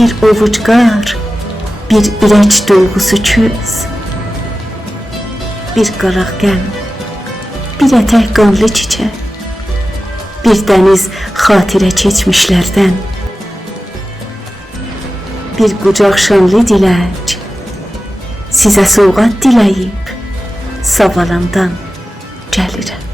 bir ovuc qar, bir ürək duyğusu köz, bir qaraq qəm, bir ətək qanlı çiçək, bir dəniz xatirə keçmişlərdən, bir qucaq şanlı dilək, sizə sovqat diləyib, savalandan gəlirəm.